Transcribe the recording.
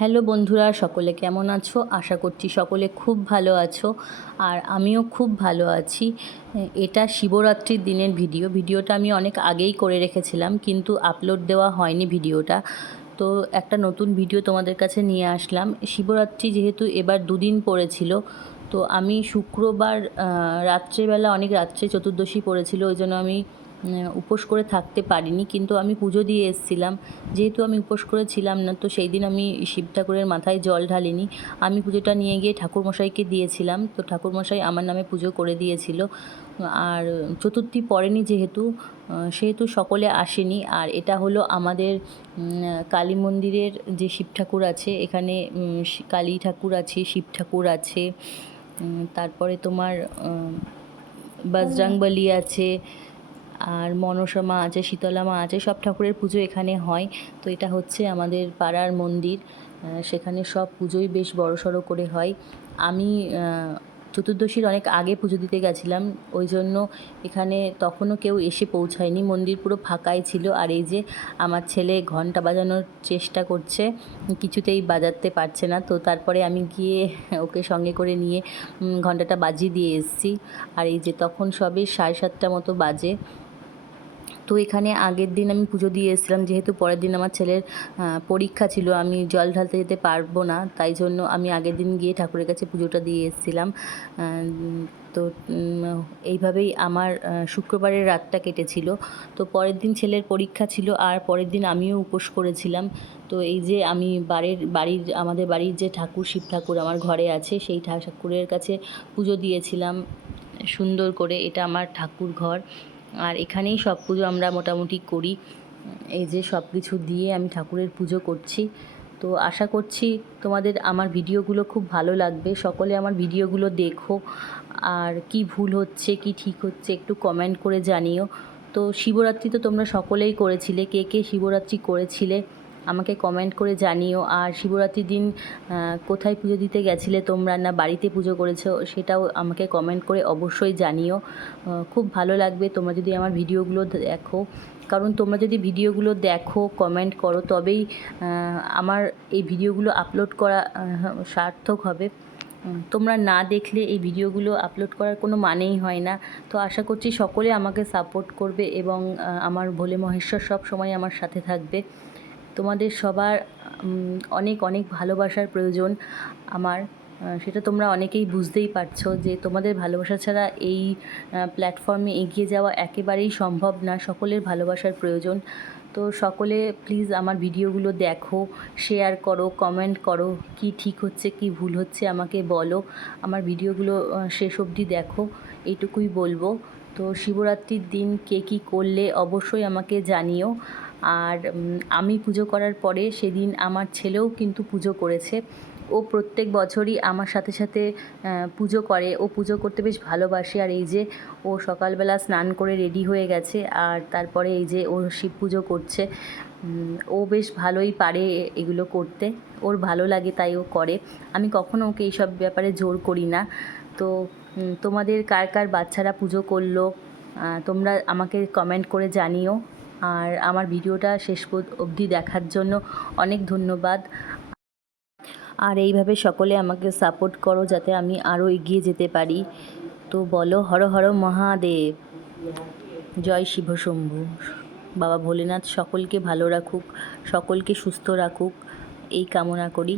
Hello বন্ধুরা, সকলে কেমন আছো? আশা করছি সকলে খুব ভালো আছো আর আমিও খুব ভালো আছি। এটা শিবরাত্রির দিনের ভিডিও। ভিডিওটা আমি অনেক আগেই করে রেখেছিলাম, কিন্তু আপলোড দেওয়া হয়নি ভিডিওটা। তো একটা নতুন ভিডিও তোমাদের কাছে নিয়ে আসলাম। শিবরাত্রি যেহেতু এবার দুদিন পড়েছিল, তো আমি শুক্রবার রাত্রেবেলা, অনেক রাত্রে চতুর্দশী পড়েছিল, ওই জন্য আমি উপোস করে থাকতে পারিনি কিন্তু আমি পুজো দিয়ে এসেছিলাম। যেহেতু আমি উপোস করেছিলাম না তো সেই দিন আমি শিব ঠাকুরের মাথায় জল ঢালিনি। আমি পুজোটা নিয়ে গিয়ে ঠাকুরমশাইকে দিয়েছিলাম তো ঠাকুরমশাই আমার নামে পুজো করে দিয়েছিল। আর চতুর্থী পড়েনি যেহেতু সেহেতু সকলে আসেনি। আর এটা হলো আমাদের কালী মন্দিরের যে শিব ঠাকুর আছে এখানে কালী ঠাকুর আছে শিব ঠাকুর আছে তারপরে তোমার উম, আছে আর মনসা মা আছে, শীতলা মা আছে, সব ঠাকুরের পুজো এখানে হয়। তো এটা হচ্ছে আমাদের পাড়ার মন্দির। সেখানে সব পুজোই বেশ বড়সড় করে হয়। আমি চতুর্দশীর অনেক আগে পুজো দিতে গেছিলাম। ওই জন্য এখানে তখনও কেউ এসে পৌঁছায়নি। মন্দির পুরো ফাঁকাই ছিল। আর এই যে আমার ছেলে ঘণ্টা বাজানোর চেষ্টা করছে, কিছুতেই বাজাতে পারছে না। তো তারপরে আমি গিয়ে ওকে সঙ্গে করে নিয়ে ঘন্টাটা বাজিয়ে দিয়ে এসেছি। আর এই যে তখন সবে সাড়ে সাতটা মতো বাজে। তো এখানে আগের দিন আমি পুজো দিয়ে এসেছিলাম। যেহেতু পরের দিন আমার ছেলের পরীক্ষা ছিল, আমি জল ঢালতে যেতে পারব না, তাই জন্য আমি আগের দিন গিয়ে ঠাকুরের কাছে পুজোটা দিয়ে এসেছিলাম। তো এইভাবেই আমার শুক্রবারের রাতটা কেটেছিল। তো পরের দিন ছেলের পরীক্ষা ছিল, আর পরের দিন আমিও উপোস করেছিলাম। তো এই যে আমি বাড়ির বাড়ির, আমাদের বাড়ির যে ঠাকুর, শিব ঠাকুর আমার ঘরে আছে, সেই ঠাকুরের কাছে পুজো দিয়েছিলাম। সুন্দর করে, এটা আমার ঠাকুর ঘর। আর এখানেই সব পুজো আমরা মোটামুটি করি। এই যে সব কিছু দিয়ে আমি ঠাকুরের পুজো করছি। তো আশা করছি তোমাদের আমার ভিডিওগুলো খুব ভালো লাগবে। সকলে আমার ভিডিওগুলো দেখো। আর কি ভুল হচ্ছে, কি ঠিক হচ্ছে একটু কমেন্ট করে জানিও। তো শিবরাত্রি তো তোমরা সকলেই করেছিলে। কে কে শিবরাত্রি করেছিলে? আমাকে কমেন্ট করে জানিও। আর শিবরাত্রির দিন কোথায় পুজো দিতে গেছিলে তোমরা না বাড়িতে পুজো করেছ সেটাও আমাকে কমেন্ট করে অবশ্যই জানিও। খুব ভালো লাগবে তোমরা যদি আমার ভিডিওগুলো দেখো। কারণ তোমরা যদি ভিডিওগুলো দেখো কমেন্ট করো, তবেই আমার এই ভিডিওগুলো আপলোড করা সার্থক হবে। তোমরা না দেখলে এই ভিডিওগুলো আপলোড করার কোনো মানেই হয় না। তো আশা করছি সকলে আমাকে সাপোর্ট করবে এবং আমার ভোলে মহেশ্বর সব সময় আমার সাথে থাকবে। তোমাদের সবার অনেক অনেক ভালোবাসার প্রয়োজন আমার। সেটা তোমরা অনেকেই বুঝতেই পারছ যে তোমাদের ভালোবাসা ছাড়া এই প্ল্যাটফর্মে এগিয়ে যাওয়া একেবারেই সম্ভব না, সকলের ভালোবাসার প্রয়োজন। তো সকলে প্লিজ আমার ভিডিওগুলো দেখো শেয়ার করো কমেন্ট করো, কি ঠিক হচ্ছে, কি ভুল হচ্ছে আমাকে বলো। আমার ভিডিওগুলো শেষ অবধি দেখো, এইটুকুই বলব। তো শিবরাত্রির দিন কে কী করলে অবশ্যই আমাকে জানিও। আর আমি পুজো করার পরে সেদিন আমার ছেলেও কিন্তু পুজো করেছে। ও প্রত্যেক বছরই আমার সাথে সাথে পুজো করে। ও পুজো করতে বেশ ভালোবাসে। আর এই যে ও সকালবেলা স্নান করে রেডি হয়ে গেছে আর তারপরে এই যে ও শিব পুজো করছে ও বেশ ভালোই পারে এগুলো করতে। ওর ভালো লাগে তাই ও করে। আমি কখনো ওকে এইসব ব্যাপারে জোর করি না। তো তোমাদের কার কার বাচ্চারা পুজো করল তোমরা আমাকে কমেন্ট করে জানিও। আর আমার ভিডিওটা শেষ অবধি দেখার জন্য অনেক ধন্যবাদ। আর এইভাবে সকলে আমাকে সাপোর্ট করো যাতে আমি আরও এগিয়ে যেতে পারি। তো বলো, হর হর মহাদেব। জয় শিব শম্ভু। বাবা ভোলেনাথ সকলকে ভালো রাখুক, সকলকে সুস্থ রাখুক। এই কামনা করি।